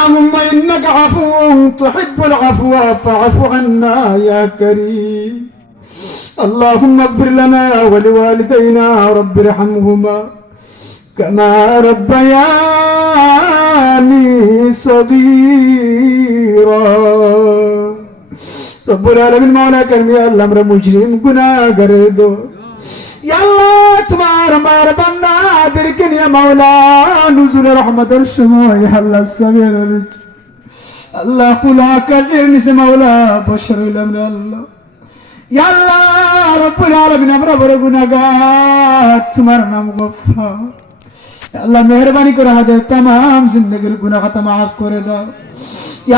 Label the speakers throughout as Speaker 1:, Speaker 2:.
Speaker 1: اللهم إنك عفو تحب العفو فاعف عنا يا كريم. اللهم اغفر لنا ولوالدينا رب ارحمهما. كما ربياني صغيرا. رب العالمين مولا كرم يا الله مجرم گناہ کرے يا الله تبارك تمہارا আল্লাহ তোমার নাম আল্লাহ, মেহরবানি করে আমাদের তাম জিন্দগির গুনাহ খাতা মাফ করে দাও।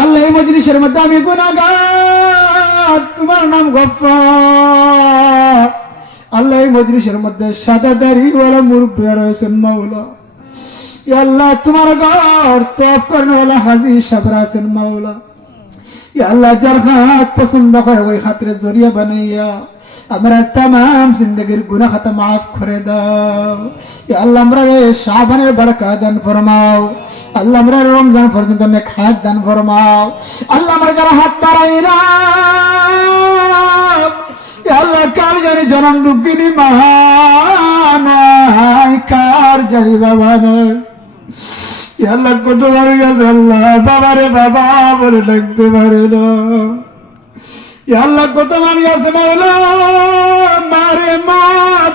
Speaker 1: আল্লাহ, এই মজলিসের মধ্যে আমি গুনাহগার, তোমার নাম গফফার। আল্লাহ এই মজলিসের মধ্যে সাদা দাড়িওয়ালা মুরব্বী রয়েছেন মাওলা। আল্লাহ, তোমার ঘর তফ করেনওয়ালা হাজি সাবরা আছেন মাওলা। আল্লাহ, যার হাত পছন্দ হয় ওই হাতের জরিয়া বানাইয়া আমরা তাম জিন্দগির গুনাহ খাতা মাফ করে দাও। আল্লাহ, আমরা রে শাবানের বরকা দান ফরমাও। আল্লাহ, আমরা রমজান পর্যন্ত হায়াত দান ফরমাও। আল্লাহ, আমরা যারা হাত বাড়াইলাম আল্লাহ কার জানি জনম দুঃখিনী মা নাই কার জানি বাবা আল্লাহ কত বাড়ি গেছে আল্লাহ? বাবারে বাবা, বলে ডাকতে পারে না। আল্লাহ কত মানুষ আছে মারে মা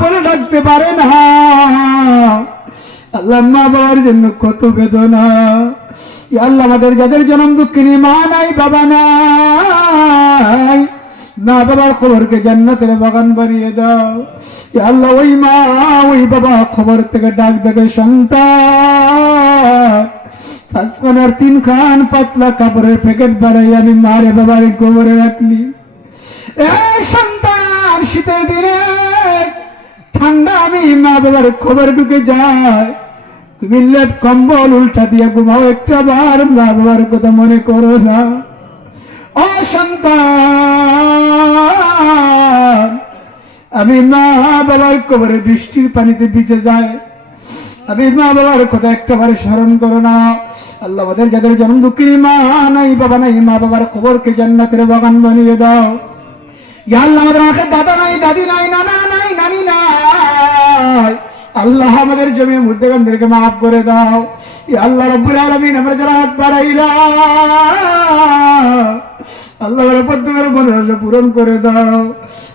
Speaker 1: বলে ডাকতে পারে না। আল্লাহ মা বাবার জন্য কত বেদনা। আল্লাহ আমাদের যাদের জন্ম দুঃখিনী মা নাই, বাবা নাই। মা বাবার খবরকে জান্নাতের বাগান বানিয়ে দাও। আল্লাহ ওই মা, ওই বাবা খবর থেকে ডাক দেখে সন্তান। পাঁচখানার তিন খান পাতলা কাপড়ের প্যাকেট বাড়াই আমি মারে বাবার গোবরে রাখলি। সন্তান, শীতের দিনে ঠান্ডা আমি মা বাবার খবর ঢুকে যায়। তুমি লেপ কম্বল উল্টা দিয়ে ঘুমাও, একটা বার মা বাবার কথা মনে করো না। ও আমি মা বাবার কবরে বৃষ্টির পানিতে ভিজে যায়। আমি মা বাবার কথা একটাবার স্মরণ করো না। আল্লাহ আমাদের যাদের জন্ম দুঃখী মা নাই, বাবা নাই, মা বাবার খবরকে জান্নাতের বাগান বানিয়ে দাও। আল্লাহ আমাদের আখের দাদা নাই, দাদি নাই, নানা নাই নাই। আল্লাহ আমাদের জমির মধ্যেখানদেরকে মাফ করে দাও। আল্লাহ রব্বুল আলামিন আমরা যারা হাত বাড়াইলাম আল্লাহ আমরা প্রত্যেকের মনে হলে পূরণ করে দাও।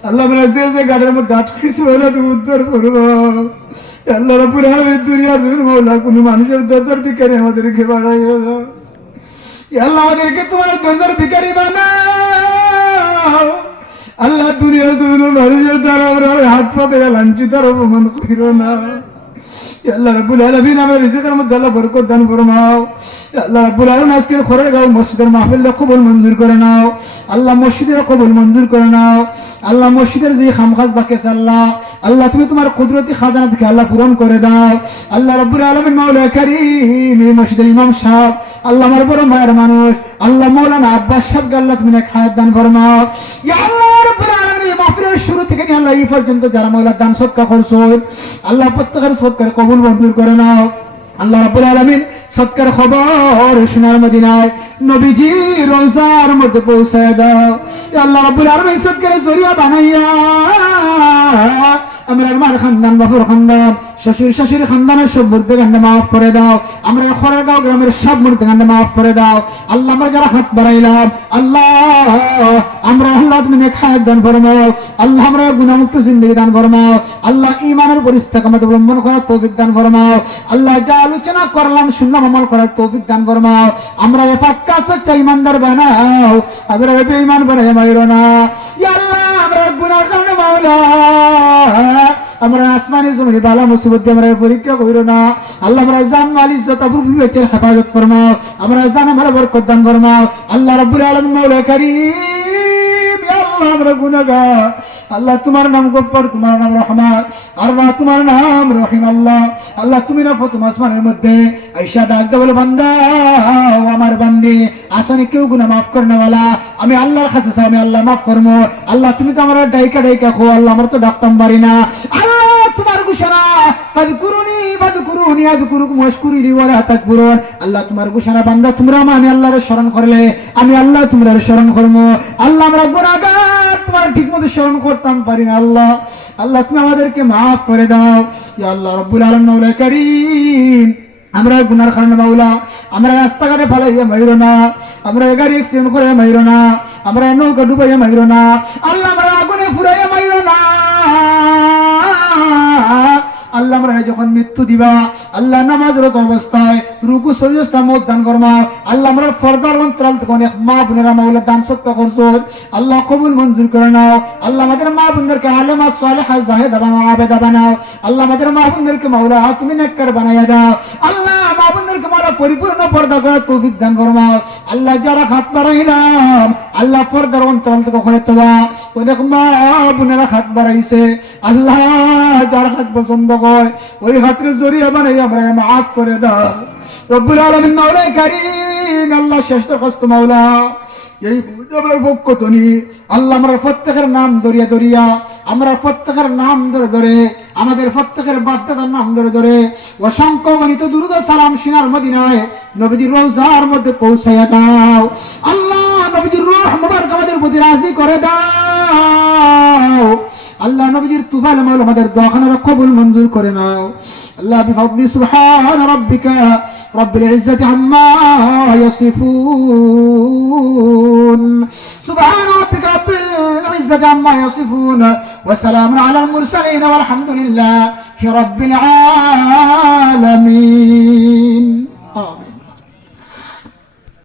Speaker 1: আল্লাহ আমরা যে যে গাড়ির মধ্যে আটকেছি ওরা তুমি উদ্ধার করব আল্লাহ আলামিন দুনিয়ার জমিন মৌলা, কোনো মানুষের দরজার বিকারি আমাদেরকে না ইয়া আল্লাহ আমাদেরকে তোমার দরজার বিকারি বানাও। আল্লাহ দুনিয়ার জমিন মানুষের দ্বারা হাত পাতে লাঞ্ছিত অপমান করিও না। আল্লাহ রাব্বুল আলামিন আমার রিজিকের মধ্যে আল্লাহ বরকত দান ফরমাও আল্লাহ রাব্বুল আলামিন খরের মসজিদের মাহফিল কবুল মঞ্জুর করে নাও আল্লাহ মসজিদের কবুল মঞ্জুর করে নাও আল্লাহ মসজিদের যে খামখাজ বাকি আল্লাহ আল্লাহ তুমি তোমার কুদরতি খাজানা থেকে আল্লাহ পূরণ করে দাও আল্লাহ রাব্বুল আলামিন মাওলা এই মসজিদের ইমাম সাহেব আল্লাহ আমার বড় মায়ের মানুষ আল্লাহ মাওলানা আব্বাস সাহেবকে আল্লাহ তুমি হায়াত দান ফরমাও ইয়া আল্লাহ শুরু থেকে আল্লাহ, এই পর্যন্ত যারা মহিলার দান সৎকার করছ, আল্লাহ প্রত্যেকের সৎকার কবুল মঞ্জুর করে নাও। আল্লাহ রাবুল আলমিন সৎকার খবর সোনার মদিনায় নবীজি রোজার মধ্যে পৌঁছায় দাও। আল্লাহ রাবুল আলমিন সৎকারে জরিয়া বানাইয়া আমরা বাপুর শ্বশুর সব মূর্তি কান্ডে মাফ করে দাও। গ্রামের সব মূর্তি কান্ডে মাফ করে দাও। আল্লাহ আমরা যারা হাত বাড়াইলাম, আল্লাহ, আমরা আল্লাহ তুমি দান আল্লাহ আমরা জিন্দগি দান আল্লাহ ইমানের আমাদের অবলম্বন করার তৌফিক দান আল্লাহ যা আলোচনা করলাম শুনলাম আমল করার তৌফিক দান ফরমাও। আমরা পাক্কা সচ্চা ইমানদার বানাও। আমরা বানাই আমরা আমরা আসমানি জমিনে বালা মুসিবত আমরা পরীক্ষা করিল না। আল্লাহ আমরা জান মালি যত বিবেচের হেফাজত ফরমাও। আমরা জান আমরা বরকত দান ফরমাও। আল্লাহ রব্বুল কারীম। আমরা গুনাহগার আল্লাহ তোমার নাম তোমার নাম রহমান। আর তোমার নাম রহিম আল্লাহ। আল্লাহ তুমি মধ্যে। আইসা ডাক বান্দা আমার বান্দি আসনে কেউ গুনাহ মাফ করনে वाला আমি আল্লাহর কাছে আমি আল্লাহ মাফ করব আল্লাহ, তুমি তো আমার ডাইকা ডাইকা খো, আল্লাহ, আমার তো ডাকতাম পারি না। আল্লাহ, তোমার ঘোষণা ওয়ালা তাকফুরুন আল্লাহ, তোমার বান্দা, তোমরা আমি আল্লাহর স্মরণ করলে, আমি আল্লাহ তোমরা স্মরণ করব আল্লাহ, আমরা গুনাহগার তোমার ঠিক মতো স্মরণ করতাম, পারি না আল্লাহ। আল্লাহ, তুমি আমাদেরকে মাফ করে দাও। আল্লাহ, রব্বুল আলম করিম। আমরা গুনার কারণে মাওলা। আমরা রাস্তাঘাটে ফালাইয়া মাইরো না। আমরা গাড়ি এক্সিডেন্ট করে মাইরো না। আমরা নৌকা ডুবাইয়া মাইরো না। আল্লাহ আল্লাহ আমরা যখন মৃত্যু দিবা, আল্লাহ নামাজরত অবস্থায় মত দান করমা আল্লাহ আমরা অন্তরাল তখন এক মা বোনেরা মাওলা দান সত্য করছ। আল্লাহ কবুল মঞ্জুর করে নাও। আল্লাহ আমাদের মা বোনদেরকে আলেমা সালেহা জাহেদা বানাও, আবেদা বানাও। আল্লাহ আমাদের মা বোনদেরকে মাওলা তুমি নেককার বানাইয়া দাও। আল্লাহ মা বোনদেরকে মাওলা পরিপূর্ণ পর্দা করার তৌফিক দান করমা আল্লাহ যারা খাত বাড়াইলাম আল্লাহ পর্দার অন্তর থেকে ওখানে তোবা অনেক মা, বোনেরা হাত বাড়াইছে। আল্লাহ যার খাত পছন্দ করে, ওই হাতের জড়িয়ে বানাই আমরা মাফ করে দাও। রব্বুল আলমিন মাওলাই কারিম, আল্লাহ শ্রেষ্ঠ কষ্ট মাওলা। এই আল্লাহ আমরা প্রত্যেকের নাম ধরিয়া ধরিয়া, আমরা প্রত্যেকের নাম ধরে ধরে, আমাদের প্রত্যেকের বাধ্যতার নাম ধরে ধরে, অসংখ্য গণিত দুরুদ সালাম সিনার মদিনায় নবীজির রোজার মধ্যে পৌঁছাইয়া দাও। আল্লাহ নবীজির রোহ আমাদের প্রতি রাজি করে দাও। আল্লাহ নবীজির তুফাল মাল আমাদের দোয়াখানার কবুল মঞ্জুর করে নাও। আল্লাহ বিফাদলি, সুবহান রাব্বিকা রব্বিল ইজ্জাতি আম্মা ইয়াসিফুন। সুবহান রাব্বিকা রব্বিল ইজ্জাতি আম্মা ইয়াসিফুন। ওয়া সালামুন আলাল মুরসালিন, ওয়ালহামদুলিল্লাহি রাব্বিল আলামিন।